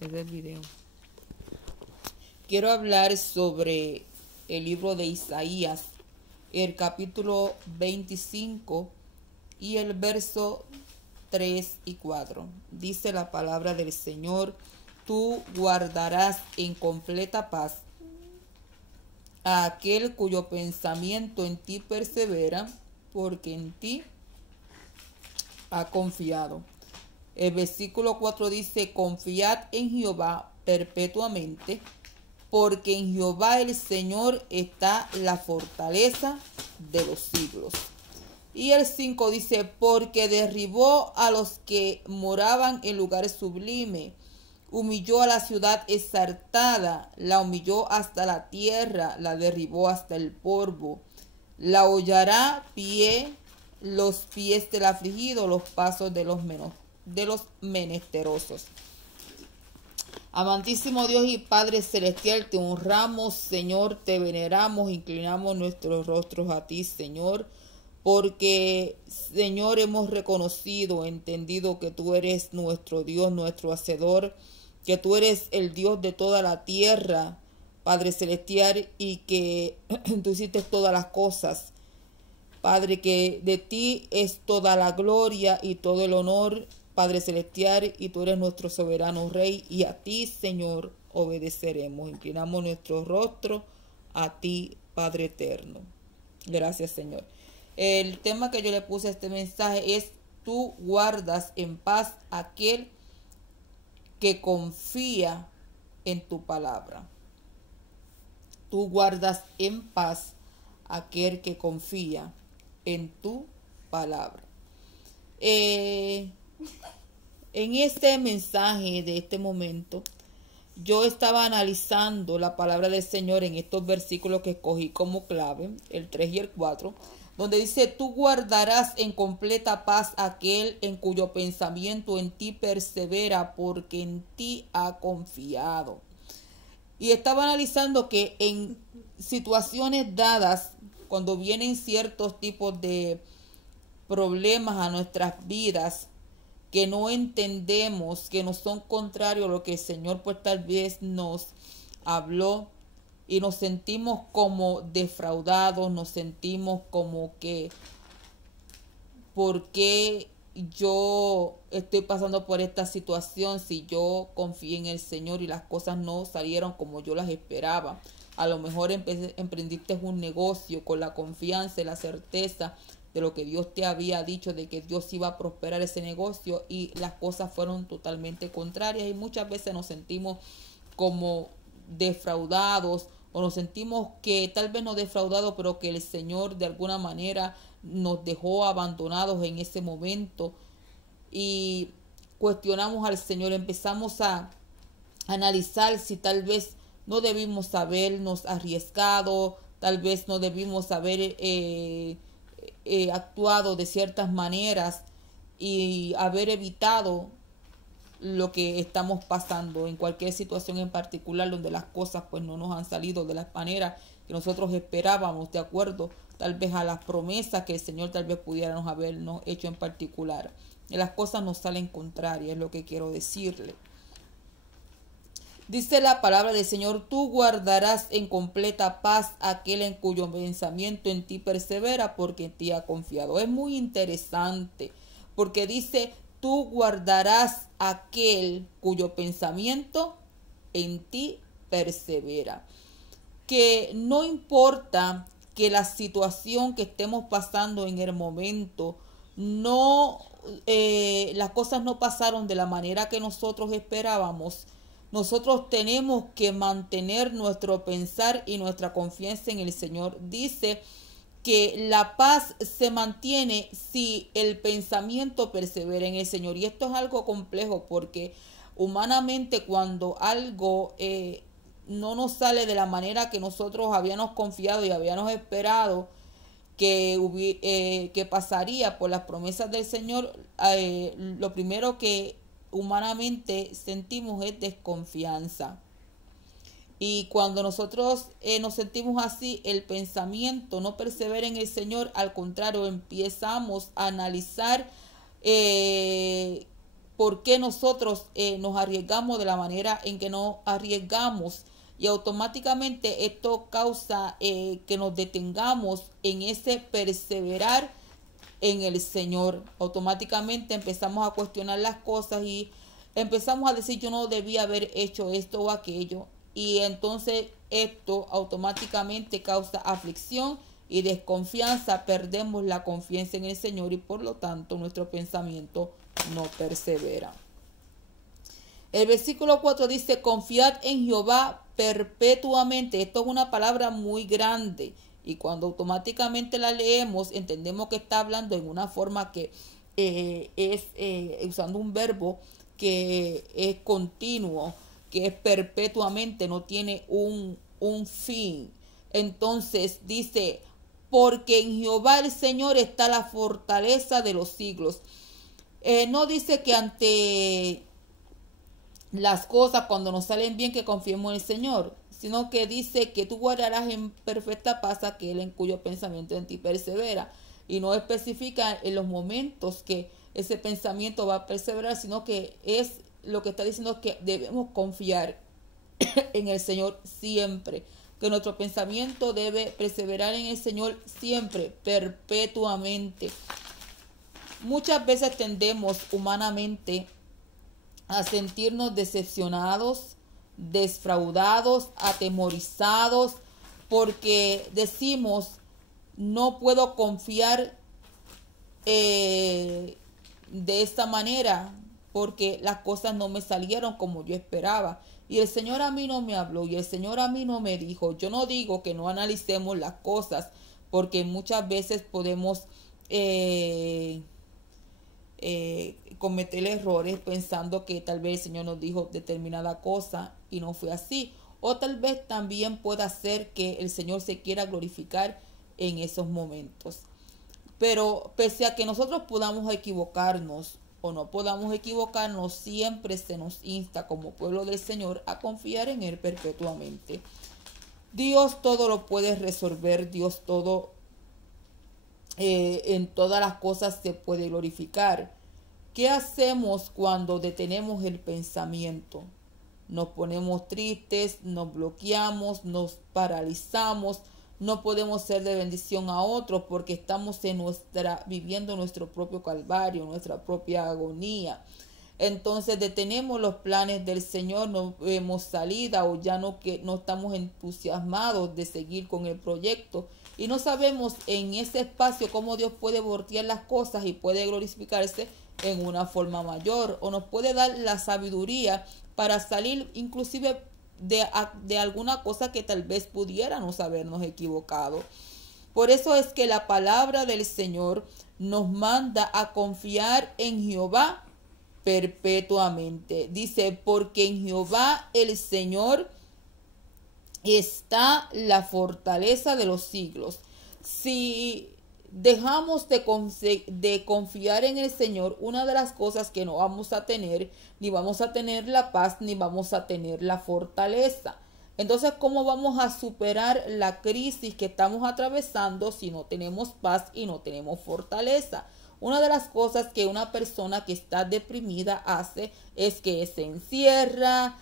es el video. Quiero hablar sobre el libro de Isaías, el capítulo 25 y el verso 3 y 4. Dice la palabra del Señor: tú guardarás en completa paz a aquel cuyo pensamiento en ti persevera, porque en ti ha confiado. El versículo 4 dice: confiad en Jehová perpetuamente, porque en Jehová el Señor está la fortaleza de los siglos. Y el 5 dice: porque derribó a los que moraban en lugares sublimes, humilló a la ciudad exaltada, la humilló hasta la tierra, la derribó hasta el polvo. La hollará los pies del afligido, los pasos de los menesterosos. Amantísimo Dios y Padre celestial, te honramos, Señor, te veneramos, inclinamos nuestros rostros a ti, Señor, porque, Señor, hemos reconocido, entendido que tú eres nuestro Dios, nuestro Hacedor, que tú eres el Dios de toda la tierra, Padre celestial, y que tú hiciste todas las cosas. Padre, que de ti es toda la gloria y todo el honor, Padre celestial, y tú eres nuestro soberano Rey, y a ti, Señor, obedeceremos. Inclinamos nuestro rostro a ti, Padre eterno. Gracias, Señor. El tema que yo le puse a este mensaje es: tú guardas en paz a aquel que confía en tu palabra. Tú guardas en paz a aquel que confía en tu palabra. En este mensaje de este momento, yo estaba analizando la palabra del Señor en estos versículos que escogí como clave, el 3 y el 4, donde dice: tú guardarás en completa paz a aquel en cuyo pensamiento en ti persevera, porque en ti ha confiado. Y estaba analizando que en situaciones dadas, cuando vienen ciertos tipos de problemas a nuestras vidas que no entendemos, que no son contrarios a lo que el Señor pues tal vez nos habló, y nos sentimos como defraudados, nos sentimos como que ¿por qué yo estoy pasando por esta situación si yo confié en el Señor y las cosas no salieron como yo las esperaba? A lo mejor emprendiste un negocio con la confianza y la certeza de lo que Dios te había dicho, de que Dios iba a prosperar ese negocio, y las cosas fueron totalmente contrarias, y muchas veces nos sentimos como defraudados, o nos sentimos que tal vez no defraudados, pero que el Señor de alguna manera nos dejó abandonados en ese momento, y cuestionamos al Señor. Empezamos a analizar si tal vez no debimos habernos arriesgado, tal vez no debimos haber actuado de ciertas maneras y haber evitado lo que estamos pasando en cualquier situación en particular donde las cosas pues no nos han salido de la manera que nosotros esperábamos, de acuerdo tal vez a las promesas que el Señor tal vez pudiéramos habernos hecho en particular. Y las cosas nos salen contrarias, es lo que quiero decirle. Dice la palabra del Señor: tú guardarás en completa paz a aquel en cuyo pensamiento en ti persevera, porque en ti ha confiado. Es muy interesante, porque dice: tú guardarás a aquel cuyo pensamiento en ti persevera. Que no importa que la situación que estemos pasando en el momento, las cosas no pasaron de la manera que nosotros esperábamos, nosotros tenemos que mantener nuestro pensar y nuestra confianza en el Señor. Dice que la paz se mantiene si el pensamiento persevera en el Señor. Y esto es algo complejo, porque humanamente cuando algo no nos sale de la manera que nosotros habíamos confiado y habíamos esperado que pasaría por las promesas del Señor, lo primero que humanamente sentimos es desconfianza. Y cuando nosotros nos sentimos así, el pensamiento no persevera en el Señor, al contrario, empezamos a analizar por qué nosotros nos arriesgamos de la manera en que nos arriesgamos. Y automáticamente esto causa que nos detengamos en ese perseverar en el Señor. Automáticamente empezamos a cuestionar las cosas y empezamos a decir yo no debía haber hecho esto o aquello. Y entonces esto automáticamente causa aflicción y desconfianza. Perdemos la confianza en el Señor y por lo tanto nuestro pensamiento no persevera. El versículo 4 dice, confiad en Jehová perpetuamente. Esto es una palabra muy grande y cuando automáticamente la leemos entendemos que está hablando en una forma que es usando un verbo que es continuo, que es perpetuamente, no tiene un fin. Entonces dice, porque en Jehová el Señor está la fortaleza de los siglos. No dice que ante las cosas cuando nos salen bien que confiemos en el Señor, sino que dice que tú guardarás en perfecta paz a aquel en cuyo pensamiento en ti persevera, y no especifica en los momentos que ese pensamiento va a perseverar, sino que es lo que está diciendo que debemos confiar en el Señor siempre, que nuestro pensamiento debe perseverar en el Señor siempre, perpetuamente. Muchas veces tendemos humanamente a sentirnos decepcionados, defraudados, atemorizados, porque decimos, no puedo confiar de esta manera, porque las cosas no me salieron como yo esperaba. Y el Señor a mí no me habló, y el Señor a mí no me dijo. Yo no digo que no analicemos las cosas, porque muchas veces podemos cometer errores pensando que tal vez el Señor nos dijo determinada cosa y no fue así, o tal vez también pueda ser que el Señor se quiera glorificar en esos momentos. Pero pese a que nosotros podamos equivocarnos o no podamos equivocarnos, siempre se nos insta como pueblo del Señor a confiar en Él perpetuamente. Dios todo lo puede resolver, Dios todo en todas las cosas se puede glorificar. ¿Qué hacemos cuando detenemos el pensamiento? Nos ponemos tristes, nos bloqueamos, nos paralizamos, no podemos ser de bendición a otros porque estamos viviendo nuestro propio calvario, nuestra propia agonía. Entonces detenemos los planes del Señor, no vemos salida o ya no estamos entusiasmados de seguir con el proyecto. Y no sabemos en ese espacio cómo Dios puede voltear las cosas y puede glorificarse en una forma mayor. O nos puede dar la sabiduría para salir inclusive de alguna cosa que tal vez pudiéramos habernos equivocado. Por eso es que la palabra del Señor nos manda a confiar en Jehová perpetuamente. Dice, porque en Jehová el Señor está la fortaleza de los siglos. Si dejamos de confiar en el Señor, una de las cosas que no vamos a tener, ni vamos a tener la paz, ni vamos a tener la fortaleza. Entonces, ¿cómo vamos a superar la crisis que estamos atravesando si no tenemos paz y no tenemos fortaleza? Una de las cosas que una persona que está deprimida hace es que se encierra,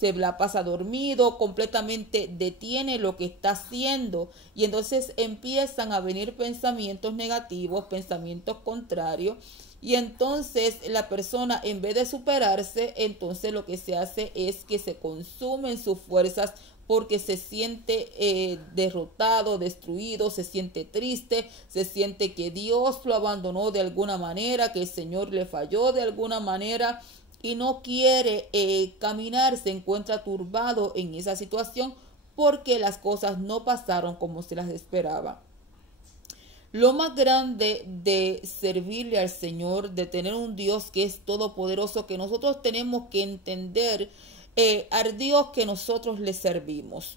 se la pasa dormido, completamente detiene lo que está haciendo y entonces empiezan a venir pensamientos negativos, pensamientos contrarios y entonces la persona en vez de superarse, entonces lo que se hace es que se consumen sus fuerzas porque se siente derrotado, destruido, se siente triste, se siente que Dios lo abandonó de alguna manera, que el Señor le falló de alguna manera y no quiere caminar, se encuentra turbado en esa situación porque las cosas no pasaron como se las esperaba. Lo más grande de servirle al Señor, de tener un Dios que es todopoderoso, que nosotros tenemos que entender al Dios que nosotros le servimos.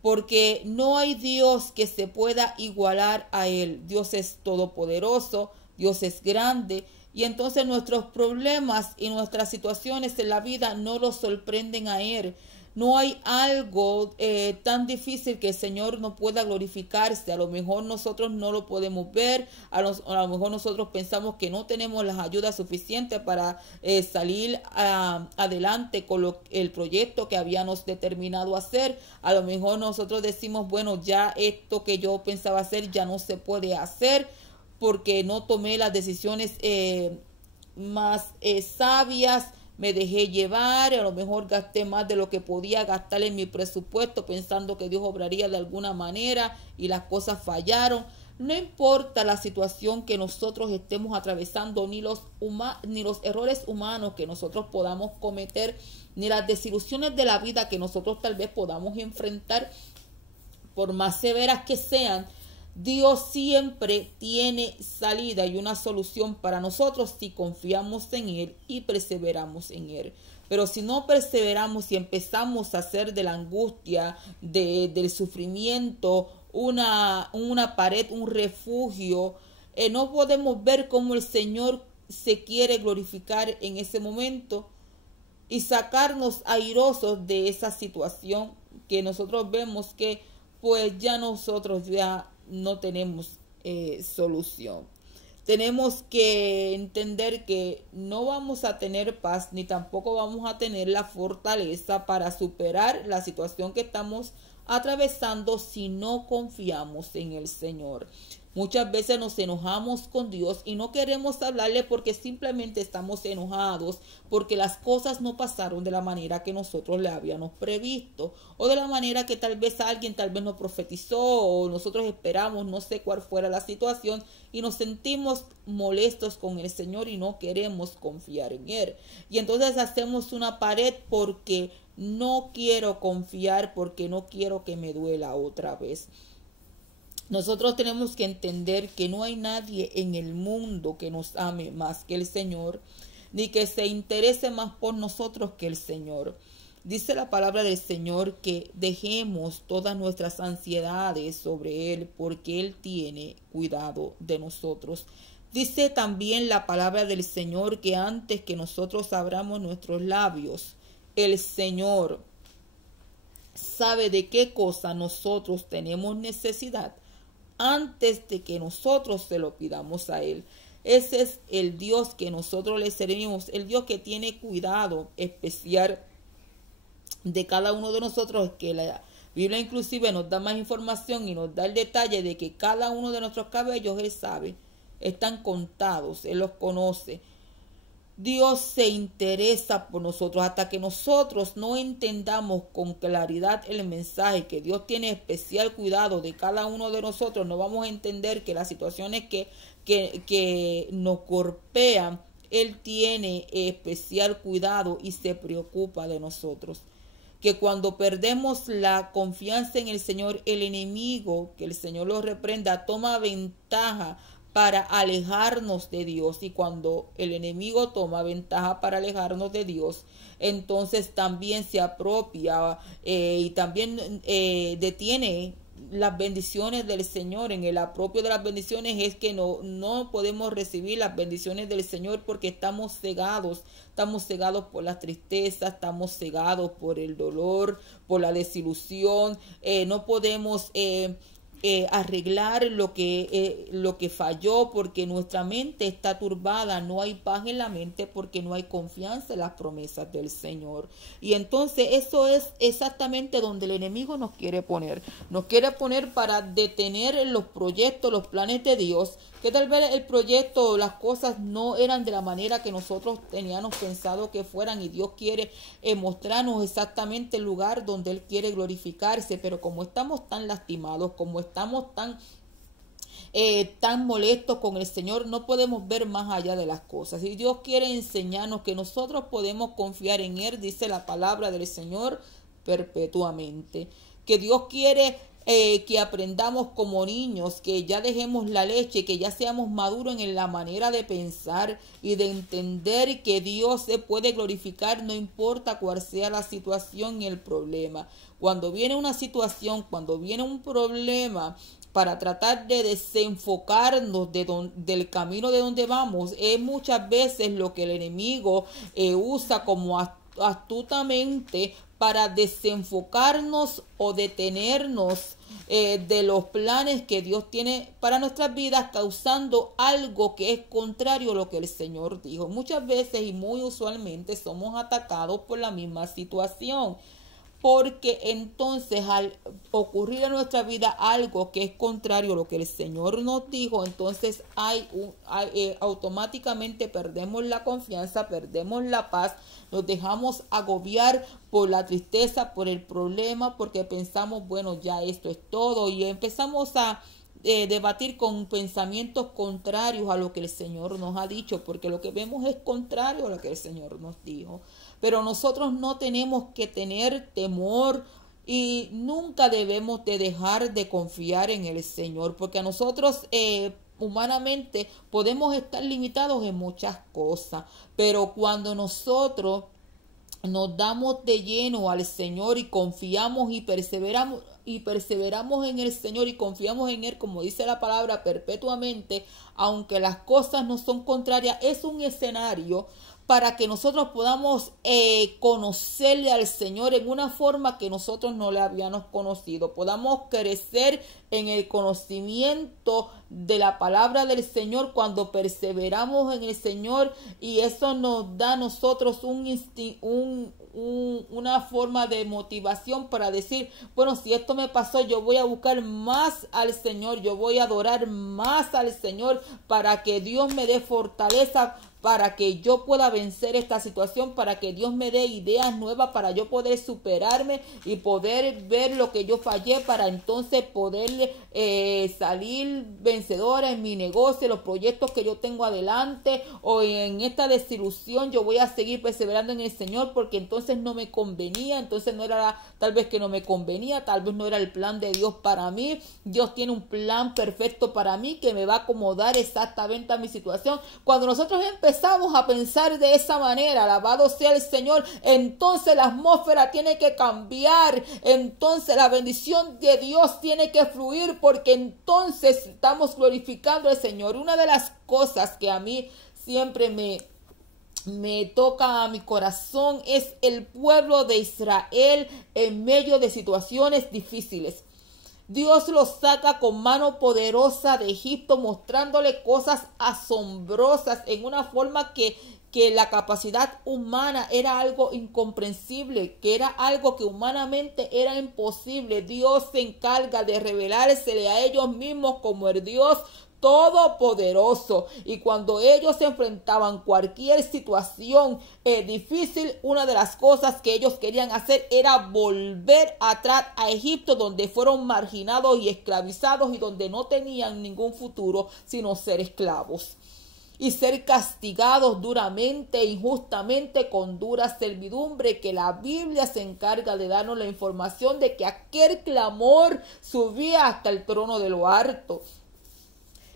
Porque no hay Dios que se pueda igualar a Él. Dios es todopoderoso, Dios es grande. Y entonces nuestros problemas y nuestras situaciones en la vida no los sorprenden a Él. No hay algo tan difícil que el Señor no pueda glorificarse. A lo mejor nosotros no lo podemos ver, a lo mejor nosotros pensamos que no tenemos las ayudas suficientes para salir adelante con el proyecto que habíamos determinado hacer. A lo mejor nosotros decimos, bueno, ya esto que yo pensaba hacer ya no se puede hacer porque no tomé las decisiones más sabias. Me dejé llevar, a lo mejor gasté más de lo que podía gastar en mi presupuesto pensando que Dios obraría de alguna manera y las cosas fallaron. No importa la situación que nosotros estemos atravesando, ni los errores humanos que nosotros podamos cometer, ni las desilusiones de la vida que nosotros tal vez podamos enfrentar, por más severas que sean, Dios siempre tiene salida y una solución para nosotros si confiamos en Él y perseveramos en Él. Pero si no perseveramos y empezamos a hacer de la angustia, del sufrimiento, una pared, un refugio, no podemos ver cómo el Señor se quiere glorificar en ese momento y sacarnos airosos de esa situación que nosotros vemos que pues ya nosotros ya no tenemos solución. Tenemos que entender que no vamos a tener paz ni tampoco vamos a tener la fortaleza para superar la situación que estamos atravesando si no confiamos en el Señor. Muchas veces nos enojamos con Dios y no queremos hablarle porque simplemente estamos enojados porque las cosas no pasaron de la manera que nosotros le habíamos previsto o de la manera que tal vez alguien nos profetizó o nosotros esperamos, no sé cuál fuera la situación, y nos sentimos molestos con el Señor y no queremos confiar en Él. Y entonces hacemos una pared porque no quiero confiar, porque no quiero que me duela otra vez. Nosotros tenemos que entender que no hay nadie en el mundo que nos ame más que el Señor, ni que se interese más por nosotros que el Señor. Dice la palabra del Señor que dejemos todas nuestras ansiedades sobre Él, porque Él tiene cuidado de nosotros. Dice también la palabra del Señor que antes que nosotros abramos nuestros labios, el Señor sabe de qué cosa nosotros tenemos necesidad antes de que nosotros se lo pidamos a Él. Ese es el Dios que nosotros le servimos, el Dios que tiene cuidado especial de cada uno de nosotros, que la Biblia inclusive nos da más información y nos da el detalle de que cada uno de nuestros cabellos Él sabe, están contados, Él los conoce. Dios se interesa por nosotros hasta que nosotros no entendamos con claridad el mensaje que Dios tiene especial cuidado de cada uno de nosotros. No vamos a entender que las situaciones que nos golpean, Él tiene especial cuidado y se preocupa de nosotros. Que cuando perdemos la confianza en el Señor, el enemigo, que el Señor lo reprenda, toma ventaja para alejarnos de Dios. Y cuando el enemigo toma ventaja para alejarnos de Dios, entonces también se apropia y también detiene las bendiciones del Señor. En el apropio de las bendiciones es que no podemos recibir las bendiciones del Señor porque estamos cegados por la tristeza, estamos cegados por el dolor, por la desilusión. No podemos arreglar lo que falló porque nuestra mente está turbada, no hay paz en la mente porque no hay confianza en las promesas del Señor. Y entonces eso es exactamente donde el enemigo nos quiere poner para detener los proyectos, los planes de Dios, que tal vez el proyecto, las cosas no eran de la manera que nosotros teníamos pensado que fueran, y Dios quiere mostrarnos exactamente el lugar donde Él quiere glorificarse, pero como estamos tan lastimados, como estamos tan molestos con el Señor, no podemos ver más allá de las cosas. Y Dios quiere enseñarnos que nosotros podemos confiar en Él, dice la palabra del Señor, perpetuamente. Que Dios quiere que aprendamos como niños, que ya dejemos la leche, que ya seamos maduros en la manera de pensar y de entender que Dios se puede glorificar no importa cuál sea la situación y el problema. Cuando viene una situación, cuando viene un problema, para tratar de desenfocarnos del camino de donde vamos, es muchas veces lo que el enemigo usa como astutamente para desenfocarnos o detenernos de los planes que Dios tiene para nuestras vidas, causando algo que es contrario a lo que el Señor dijo. Muchas veces y muy usualmente somos atacados por la misma situación, porque entonces al ocurrir en nuestra vida algo que es contrario a lo que el Señor nos dijo, entonces automáticamente perdemos la confianza, perdemos la paz, nos dejamos agobiar por la tristeza, por el problema, porque pensamos, bueno, ya esto es todo, y empezamos a debatir con pensamientos contrarios a lo que el Señor nos ha dicho, porque lo que vemos es contrario a lo que el Señor nos dijo. Pero nosotros no tenemos que tener temor y nunca debemos de dejar de confiar en el Señor, porque a nosotros humanamente podemos estar limitados en muchas cosas, pero cuando nosotros nos damos de lleno al Señor y confiamos y perseveramos en el Señor y confiamos en Él, como dice la palabra, perpetuamente, aunque las cosas no son contrarias, es un escenario para que nosotros podamos conocerle al Señor en una forma que nosotros no le habíamos conocido. Podamos crecer en el conocimiento de la palabra del Señor cuando perseveramos en el Señor, y eso nos da a nosotros una forma de motivación para decir, bueno, si esto me pasó, yo voy a buscar más al Señor, yo voy a adorar más al Señor para que Dios me dé fortaleza, para que yo pueda vencer esta situación, para que Dios me dé ideas nuevas, para yo poder superarme y poder ver lo que yo fallé, para entonces poder salir vencedora en mi negocio, los proyectos que yo tengo adelante, o en esta desilusión yo voy a seguir perseverando en el Señor, porque entonces no me convenía, entonces no era, tal vez que no me convenía, tal vez no era el plan de Dios para mí. Dios tiene un plan perfecto para mí que me va a acomodar exactamente a mi situación. Cuando nosotros empezamos a pensar de esa manera, alabado sea el Señor, entonces la atmósfera tiene que cambiar, entonces la bendición de Dios tiene que fluir, porque entonces estamos glorificando al Señor. Una de las cosas que a mí siempre me toca a mi corazón es el pueblo de Israel en medio de situaciones difíciles. Dios los saca con mano poderosa de Egipto, mostrándole cosas asombrosas en una forma que la capacidad humana era algo incomprensible, que era algo que humanamente era imposible. Dios se encarga de revelársele a ellos mismos como el Dios todopoderoso, y cuando ellos se enfrentaban cualquier situación difícil, una de las cosas que ellos querían hacer era volver atrás a Egipto, donde fueron marginados y esclavizados y donde no tenían ningún futuro sino ser esclavos y ser castigados duramente e injustamente con dura servidumbre, que la Biblia se encarga de darnos la información de que aquel clamor subía hasta el trono de lo alto.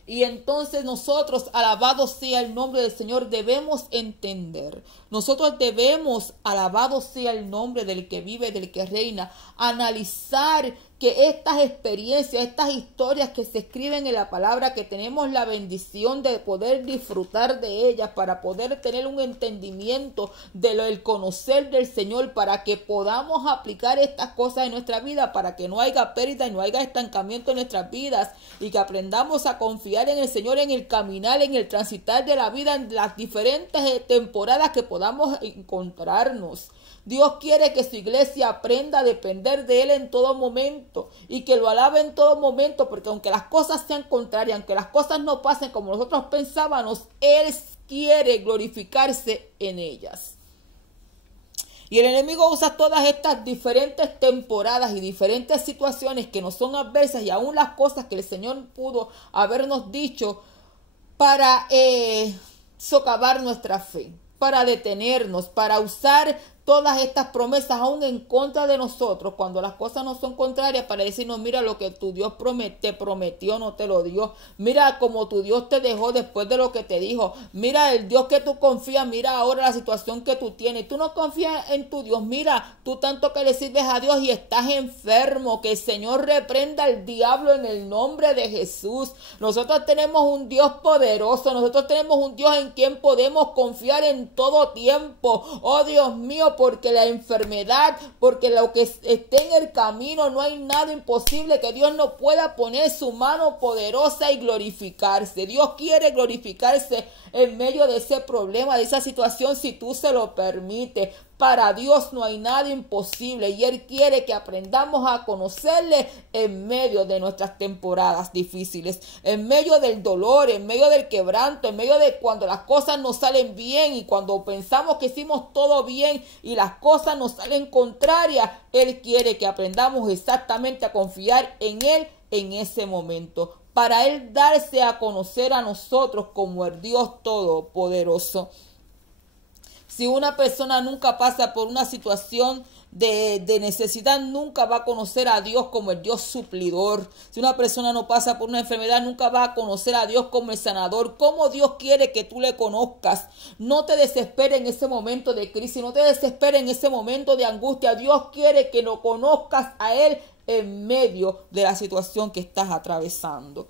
Y entonces nosotros, alabado sea el nombre del Señor, debemos entender, nosotros debemos, alabado sea el nombre del que vive, del que reina, analizar que estas experiencias, estas historias que se escriben en la palabra, que tenemos la bendición de poder disfrutar de ellas para poder tener un entendimiento del conocer del Señor, para que podamos aplicar estas cosas en nuestra vida, para que no haya pérdida y no haya estancamiento en nuestras vidas, y que aprendamos a confiar en el Señor, en el caminar, en el transitar de la vida, en las diferentes temporadas que podamos encontrarnos. Dios quiere que su iglesia aprenda a depender de Él en todo momento y que lo alabe en todo momento, porque aunque las cosas sean contrarias, aunque las cosas no pasen como nosotros pensábamos, Él quiere glorificarse en ellas. Y el enemigo usa todas estas diferentes temporadas y diferentes situaciones que nos son adversas, y aún las cosas que el Señor pudo habernos dicho, para socavar nuestra fe, para detenernos, para usar todas estas promesas aún en contra de nosotros cuando las cosas no son contrarias, para decirnos, mira lo que tu Dios te prometió, no te lo dio, mira como tu Dios te dejó después de lo que te dijo, mira el Dios que tú confías, mira ahora la situación que tú tienes, tú no confías en tu Dios, mira tú tanto que le sirves a Dios y estás enfermo, que el Señor reprenda al diablo en el nombre de Jesús. Nosotros tenemos un Dios poderoso, nosotros tenemos un Dios en quien podemos confiar en todo tiempo. Oh Dios mío, mío, porque la enfermedad, porque lo que esté en el camino, no hay nada imposible que Dios no pueda poner su mano poderosa y glorificarse. Dios quiere glorificarse en medio de ese problema, de esa situación, si tú se lo permites. Para Dios no hay nada imposible y Él quiere que aprendamos a conocerle en medio de nuestras temporadas difíciles, en medio del dolor, en medio del quebranto, en medio de cuando las cosas nos salen bien y cuando pensamos que hicimos todo bien y las cosas nos salen contrarias. Él quiere que aprendamos exactamente a confiar en Él en ese momento, para Él darse a conocer a nosotros como el Dios Todopoderoso. Si una persona nunca pasa por una situación de necesidad, nunca va a conocer a Dios como el Dios suplidor. Si una persona no pasa por una enfermedad, nunca va a conocer a Dios como el sanador. ¿Cómo Dios quiere que tú le conozcas? No te desesperes en ese momento de crisis, no te desesperes en ese momento de angustia. Dios quiere que lo conozcas a Él en medio de la situación que estás atravesando.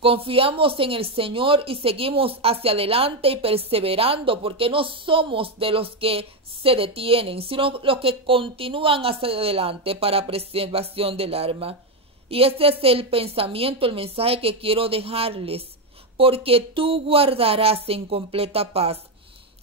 Confiamos en el Señor y seguimos hacia adelante y perseverando, porque no somos de los que se detienen, sino los que continúan hacia adelante para preservación del alma. Y este es el pensamiento, el mensaje que quiero dejarles. Porque tú guardarás en completa paz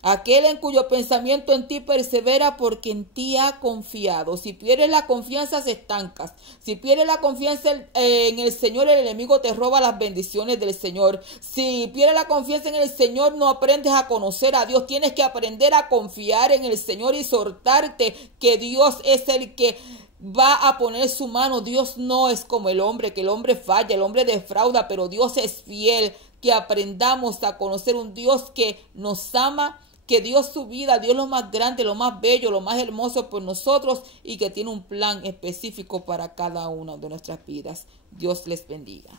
aquel en cuyo pensamiento en ti persevera, porque en ti ha confiado. Si pierdes la confianza, se estancas. Si pierdes la confianza en el Señor, el enemigo te roba las bendiciones del Señor. Si pierdes la confianza en el Señor, no aprendes a conocer a Dios. Tienes que aprender a confiar en el Señor y soltarte que Dios es el que va a poner su mano. Dios no es como el hombre, que el hombre falla, el hombre defrauda, pero Dios es fiel. Que aprendamos a conocer un Dios que nos ama, que dio su vida, dio lo más grande, lo más bello, lo más hermoso por nosotros y que tiene un plan específico para cada una de nuestras vidas. Dios les bendiga.